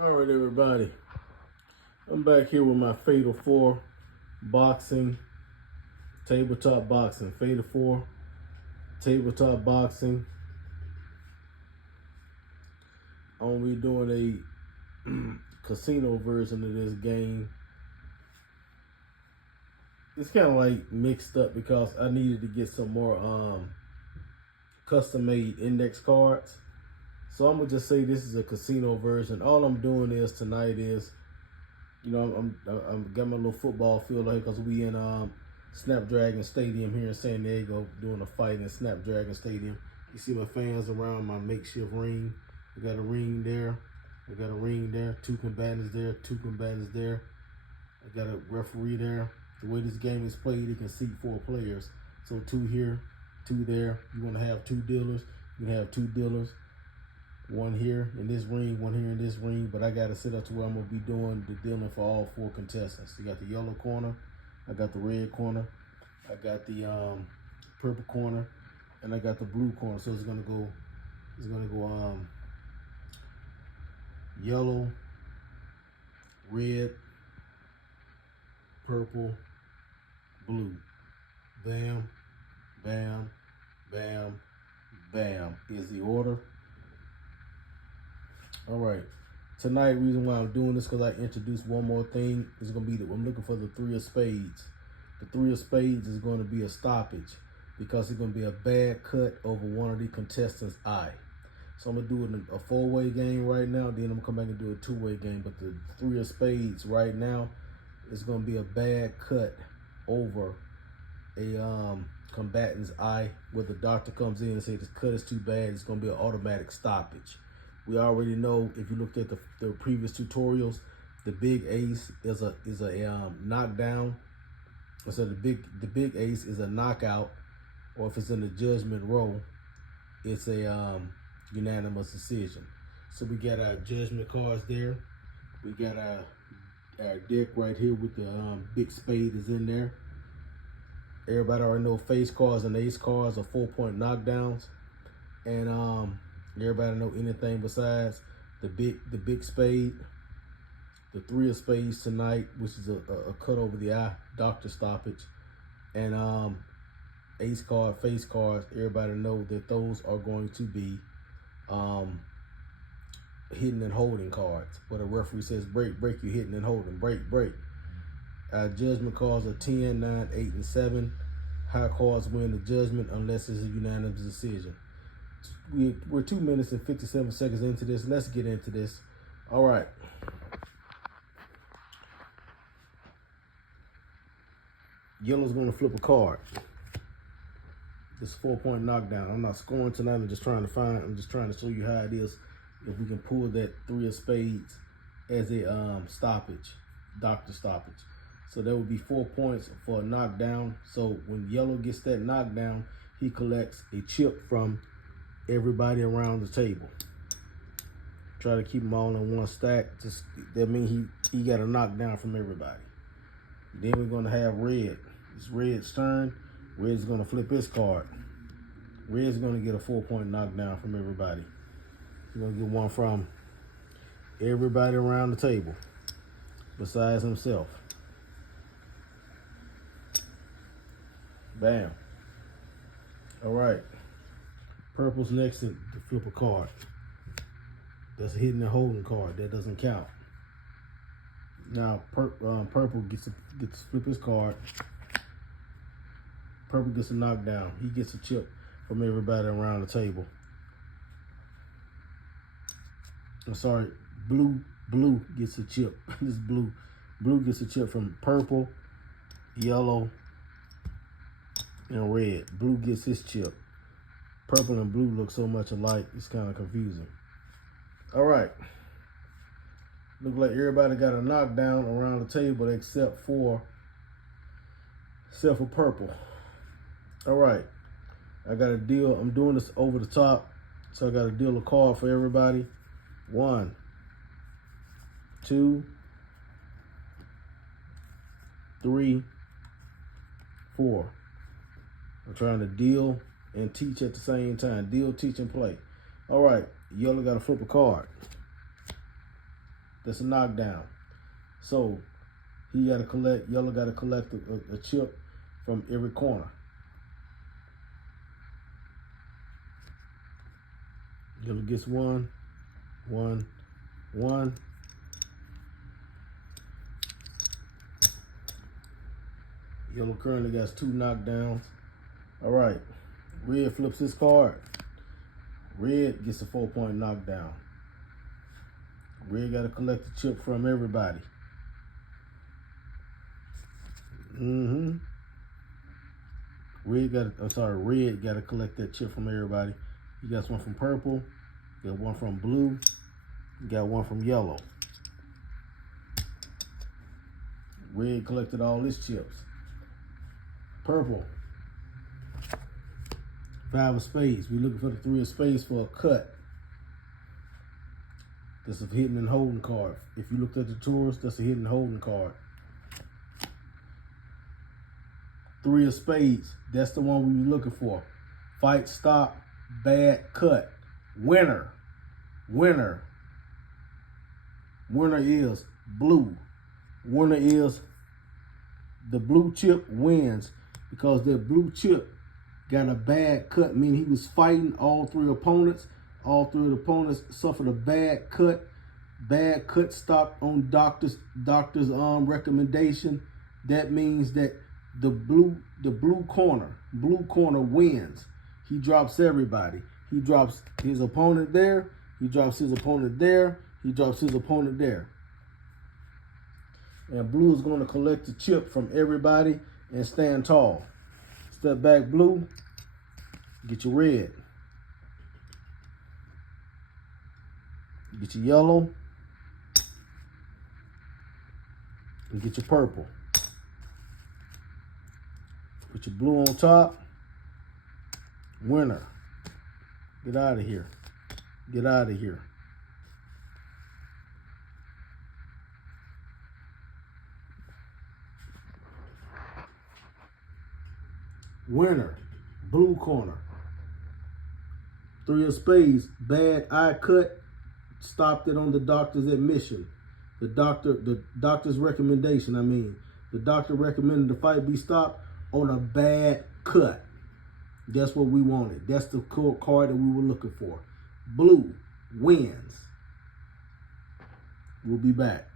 All right, everybody. I'm back here with my Fatal 4 boxing, tabletop boxing. Fatal 4, tabletop boxing. I'm going to be doing a casino version of this game. It's kind of like mixed up because I needed to get some more custom-made index cards. So I'm going to just say this is a casino version. All I'm doing is tonight is, I'm got my little football field here because we in Snapdragon Stadium here in San Diego doing a fight in Snapdragon Stadium. You see my fans around my makeshift ring. We got a ring there. We got a ring there. Two combatants there. Two combatants there. I got a referee there. The way this game is played, it can seat 4 players. So 2 here, 2 there. You want to have 2 dealers. You can have 2 dealers. 1 here in this ring, 1 here in this ring, but I got to set up to where I'm going to be doing the dealing for all 4 contestants. You got the yellow corner, I got the red corner, I got the purple corner, and I got the blue corner. So it's going to go yellow, red, purple, blue. Bam, bam, bam, bam is the order. All right, tonight, reason why I'm doing this because I introduced one more thing. It's going to be I'm looking for the 3 of spades. The 3 of spades is going to be a stoppage because it's going to be a bad cut over one of the contestants' eye. So I'm going to do it in a 4-way game right now. Then I'm going to come back and do a 2-way game. But the 3 of spades right now is going to be a bad cut over a combatant's eye, where the doctor comes in and says this cut is too bad. It's going to be an automatic stoppage. We already know, if you looked at the previous tutorials, the big ace is a knockdown. So the big ace is a knockout, or if it's in the judgment row, it's a unanimous decision. So we got our judgment cards there. We got our deck right here with the big spade is in there. Everybody already know face cards and ace cards are 4-point knockdowns, and everybody know anything besides the big spade, the 3 of spades tonight, which is a cut over the eye, doctor stoppage, and ace card, face cards. Everybody know that those are going to be hitting and holding cards. But a referee says break, break, you hitting and holding, break, break. Judgment cards are 10, 9, 8, and 7. High cards win the judgment unless it's a unanimous decision. We're 2 minutes and 57 seconds into this. Let's get into this. All right. Yellow's going to flip a card. This 4-point knockdown. I'm not scoring tonight. I'm just trying to show you how it is if we can pull that 3 of spades as a stoppage, doctor stoppage. So that would be 4 points for a knockdown. So when yellow gets that knockdown, he collects a chip from everybody around the table. Try to keep them all in one stack. That means he got a knockdown from everybody. Then we're gonna have red. It's red's turn. Red's gonna flip his card. Red's gonna get a 4-point knockdown from everybody. He's gonna get one from everybody around the table besides himself. Bam. All right. Purple's next to flip a card. That's a hitting and holding card. That doesn't count. Now, purple gets to flip his card. Purple gets a knockdown. He gets a chip from everybody around the table. I'm sorry, blue gets a chip. This blue gets a chip from purple, yellow, and red. Blue gets his chip. Purple and blue look so much alike, it's kind of confusing. All right. Look like everybody got a knockdown around the table except for purple. All right. I got a deal. I'm doing this over the top, so I got to deal a card for everybody. 1, 2, 3, 4. I'm trying to deal and teach at the same time. Deal, teach, and play. All right, yellow got to flip a card. That's a knockdown. So he got to collect, yellow got to collect a chip from every corner. Yellow gets one. Yellow currently got 2 knockdowns. All right, red flips his card. Red gets a 4-point knockdown. Red got to collect the chip from everybody. Red got to collect that chip from everybody. You got one from purple, you got one from blue, you got one from yellow. Red collected all his chips. Purple, 5 of spades. We're looking for the 3 of spades for a cut. That's a hidden and holding card. If you looked at the tours, that's a hidden holding card. 3 of spades, that's the one we were looking for. Fight, stop, bad, cut. Winner is blue. Winner is the blue chip wins because that blue chip got a bad cut, meaning he was fighting all 3 opponents. All 3 of the opponents suffered a bad cut. Bad cut stopped on doctor's recommendation. That means that the blue corner wins. He drops everybody. He drops his opponent there. He drops his opponent there. He drops his opponent there. And blue is going to collect the chip from everybody and stand tall. Step back, blue. Get your red. Get your yellow. And get your purple. Put your blue on top. Winner. Get out of here. Get out of here. Winner. Blue corner. 3 of spades. Bad eye cut. Stopped it on the doctor's admission. The doctor's recommendation, The doctor recommended the fight be stopped on a bad cut. That's what we wanted. That's the card that we were looking for. Blue wins. We'll be back.